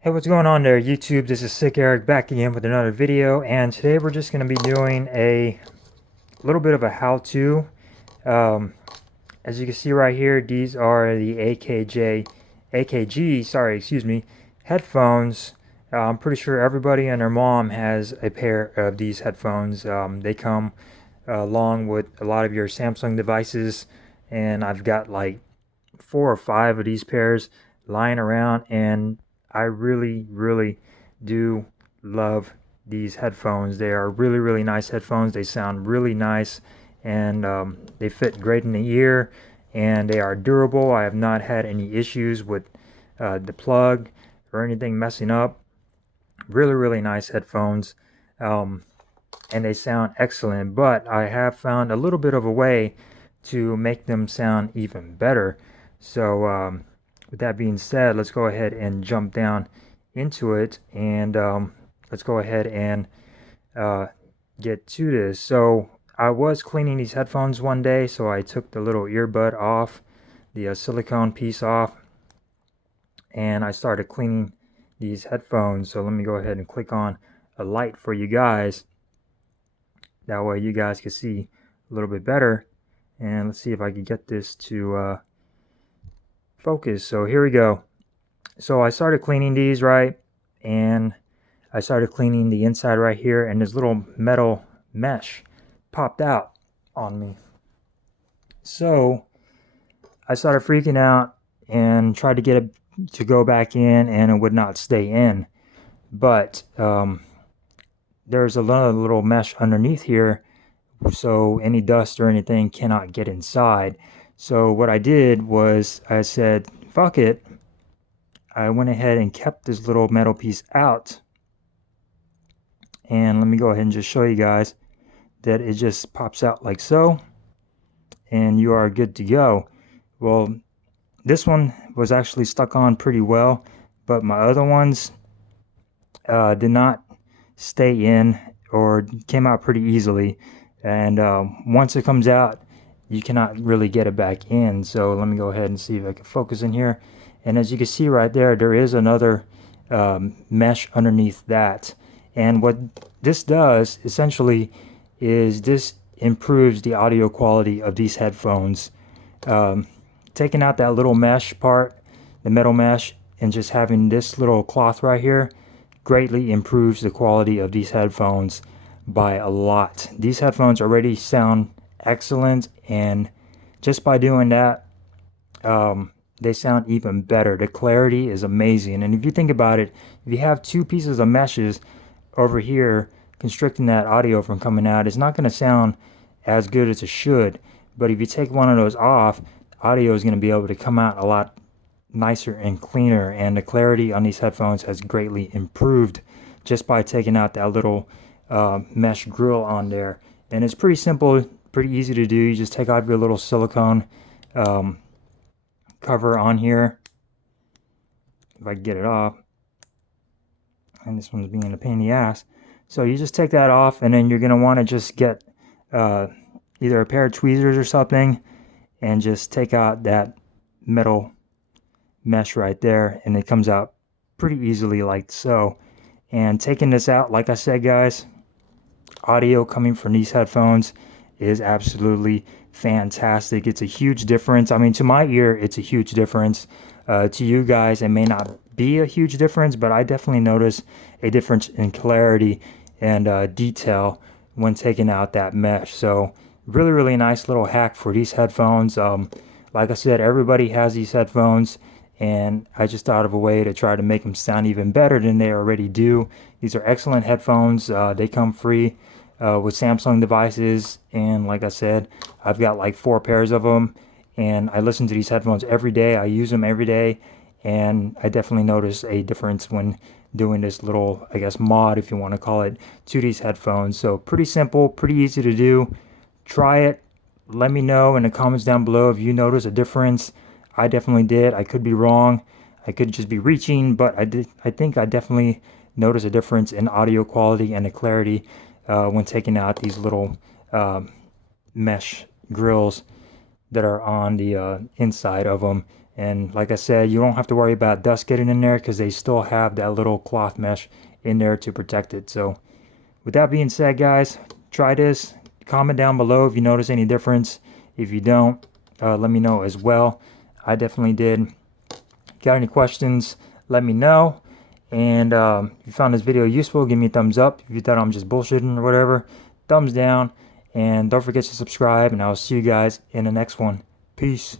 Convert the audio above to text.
Hey, what's going on there, YouTube? This is Sick Eric back again with another video, and today we're just going to be doing a little bit of a how-to. As you can see right here, these are the AKG, excuse me, headphones. I'm pretty sure everybody and their mom has a pair of these headphones. They come along with a lot of your Samsung devices, and I've got like 4 or 5 of these pairs lying around, and I really do love these headphones. They are really nice headphones. They sound really nice, and they fit great in the ear, and they are durable. I have not had any issues with the plug or anything messing up. Really nice headphones, and they sound excellent, but I have found a little bit of a way to make them sound even better. So with that being said, let's go ahead and jump down into it, and let's go ahead and get to this. So I was cleaning these headphones one day, so I took the little earbud off, the silicone piece off, and I started cleaning these headphones. So let me go ahead and click on a light for you guys. That way you guys can see a little bit better. And let's see if I can get this to focus. So here we go. So I started cleaning these, right? And I started cleaning the inside right here, and this little metal mesh popped out on me. So I started freaking out and tried to get it to go back in, and it would not stay in. But there's another little mesh underneath here, so any dust or anything cannot get inside. So what I did was I said, fuck it. I went ahead and kept this little metal piece out. And let me go ahead and just show you guys that it just pops out like so. And you are good to go. Well, this one was actually stuck on pretty well, but my other ones did not stay in or came out pretty easily. And once it comes out, you cannot really get it back in. So let me go ahead and see if I can focus in here. And as you can see right there, there is another mesh underneath that. And what this does essentially is this improves the audio quality of these headphones. Taking out that little mesh part, the metal mesh, and just having this little cloth right here greatly improves the quality of these headphones by a lot. These headphones already sound excellent, and just by doing that, they sound even better. The clarity is amazing. And if you think about it, if you have 2 pieces of meshes over here constricting that audio from coming out, it's not going to sound as good as it should. But if you take one of those off, audio is going to be able to come out a lot nicer and cleaner, and the clarity on these headphones has greatly improved just by taking out that little mesh grill on there. And it's pretty simple, pretty easy to do. You just take off your little silicone cover on here, if I can get it off. And this one's being a pain in the ass. So you just take that off, and then you're going to want to just get either a pair of tweezers or something, and just take out that metal mesh right there, and it comes out pretty easily like so. And taking this out, like I said, guys, audio coming from these headphones is absolutely fantastic. It's a huge difference. I mean, to my ear, it's a huge difference. To you guys, it may not be a huge difference, but I definitely notice a difference in clarity and detail when taking out that mesh. So really nice little hack for these headphones. Like I said, everybody has these headphones, and I just thought of a way to try to make them sound even better than they already do. These are excellent headphones. They come free with Samsung devices, and like I said, I've got like 4 pairs of them, and I listen to these headphones every day. I use them every day, and I definitely notice a difference when doing this little, I guess, mod, if you want to call it, to these headphones. So pretty simple, pretty easy to do. Try it. Let me know in the comments down below if you notice a difference. I definitely did. I could be wrong. I could just be reaching, but I think I definitely notice a difference in audio quality and the clarity when taking out these little mesh grills that are on the inside of them. And like I said, you don't have to worry about dust getting in there because they still have that little cloth mesh in there to protect it. So with that being said, guys, try this. Comment down below if you notice any difference. If you don't, let me know as well. I definitely did. Got any questions, let me know. And if you found this video useful, give me a thumbs up. If you thought I'm just bullshitting or whatever, thumbs down. And don't forget to subscribe, and I'll see you guys in the next one. Peace.